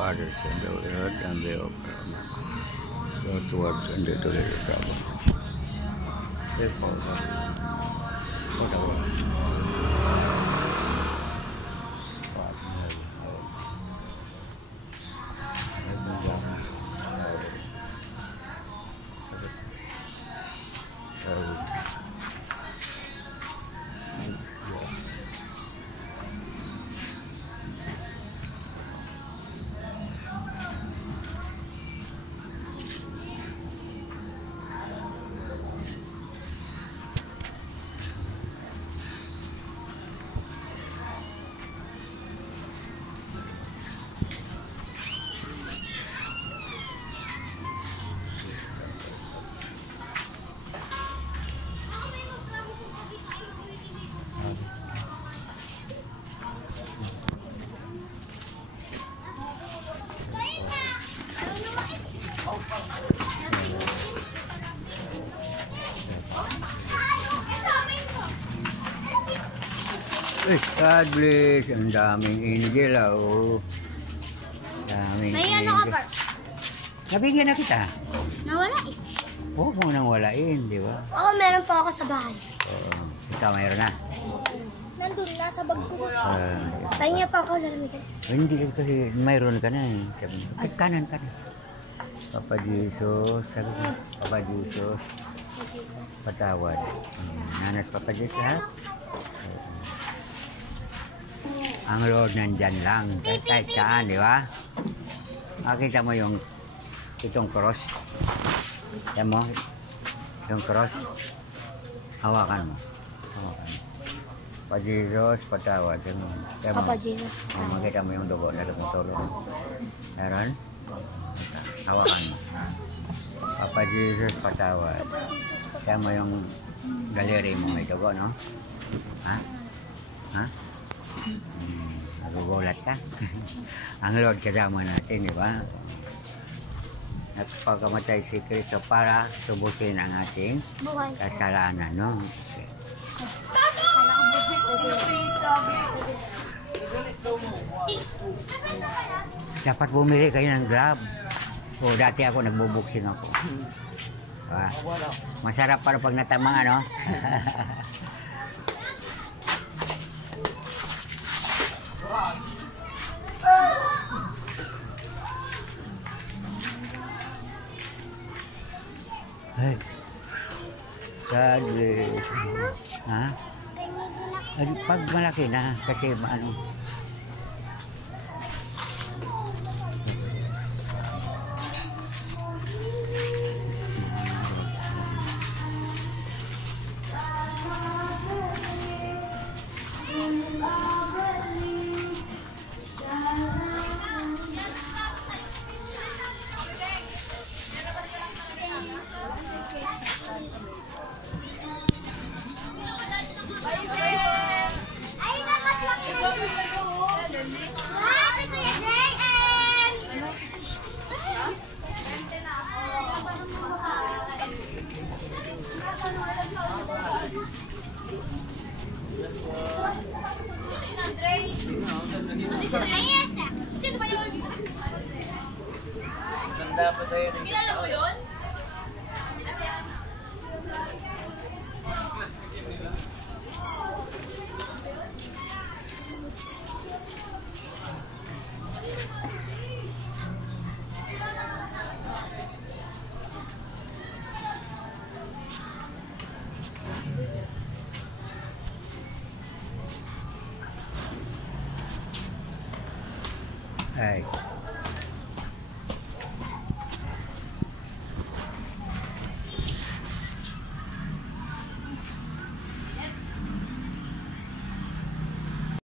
Father sent the word and they opened. Go towards and they told the trouble. They fall for the world. God bless. Ang daming angel, oh. Daming may angel. ano ka ba? Nabigyan na kita. Nawala eh. Huwag mo nang walain, di ba? Oo, meron pa ako sa bahay. Oo. Ikaw mayroon na. Nandun, nasa bag ko. Tayo niya pa ako lalamigan. Hindi kasi mayroon ka na eh. Sabi mo, "Ay, kanan ka na." Papa Jesus, sabi ko, Papa Jesus, patawad. Nanas Papa Jesus, ha? Ang Lord nandyan lang. Kahit saan, di ba? Makita mo yung itong cross. Yan mo, yung cross. Hawakan mo. Hawakan mo. Papa Jesus, patawad. Papa Jesus. Makita mo yung dugo na tumutulong. Meron? Hawakan mo. Papa Jesus, patawad. Kaya mo yung galeri mo may dugo, no? Ha? Ha? Nagugulat ka. Ang Lord kasama natin, di ba? Nagpagamatay si Kristo para tubusin ang ating kasalanan, no? Okay. Dapat bumili kayo ng Grab. O, dati ako nagbubuksing ako. Diba? Masarap para pag natamaan, no? Ay. God bless. Ha? Ay, pag malaki na, kasi ano. Ganda pa sa'yo. Kilala mo yun? Ay.